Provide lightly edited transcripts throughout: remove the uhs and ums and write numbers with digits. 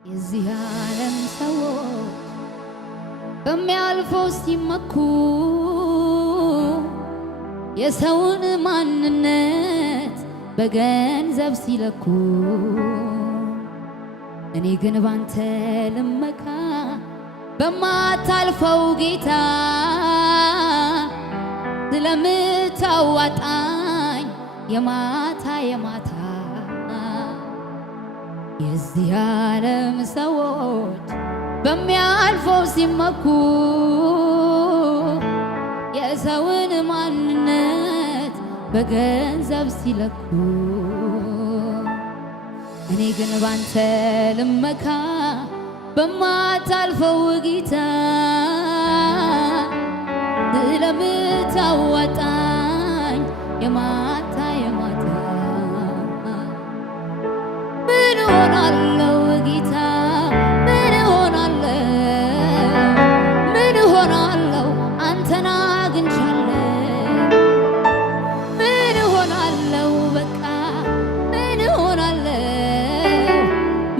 የዚህ ዓለም ሰዎች በሚያልፈው ሲመኩ የሰውን ማንነት በገንዘብ ሲለኩ፣ እኔ ግን ባንተ ልመካ በማታልፈው ጌታ ስለምታዋጣኝ የማታ የማታ የዚህ ዓለም ሰዎች በሚያልፈው ሲመኩ የሰውን ማንነት በገንዘብ ሲለኩ፣ እኔ ግን ባንተ ልመካ በማታልፈው ጌታ ስለምታዋጣኝ የማታ የማታ ምን ሆናለው ጌታ ምን ሆናለው ምን ሆናለው አንተን አግኝቻለሁ ምን ሆናለው በቃ ምን ሆናለው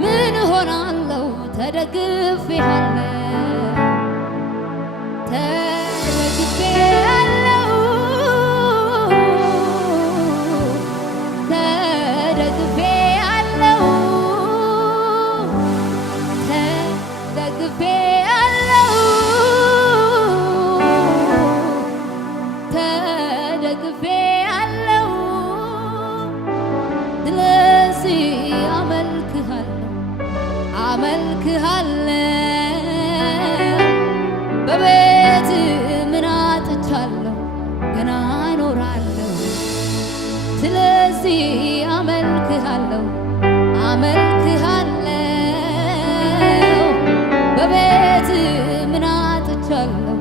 ምን ሆናለው ተደግፌሃለሁ በቤት ምን አጥቻለሁ ገና እኖራለሁ። ስለዚህ አመልክሃለሁ አመልክሃለሁ በቤት ምን አጥቻለሁ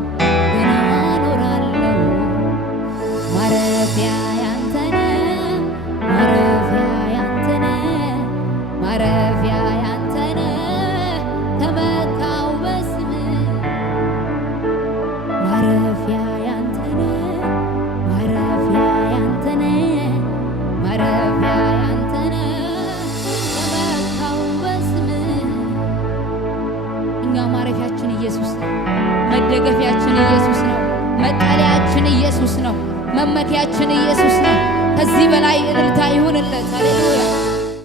ገና እኖራለሁ። ማረፊያ ያንተነ ማረፊያ ያንተነ ማረፊያ ያንተነ ተመካው በስምህ ማረፊያ ያንተነ ማረፊያ ያንተነ ማረፊያ ያንተነ ተመካው በስምህ። እኛ ማረፊያችን ኢየሱስ ነው። መደገፊያችን ኢየሱስ ነው። መጠለያችን ኢየሱስ ነው። መመኪያችን ኢየሱስ ነው። ከዚህ በላይ እልልታ ይሁንለት። ሃሌሉያ።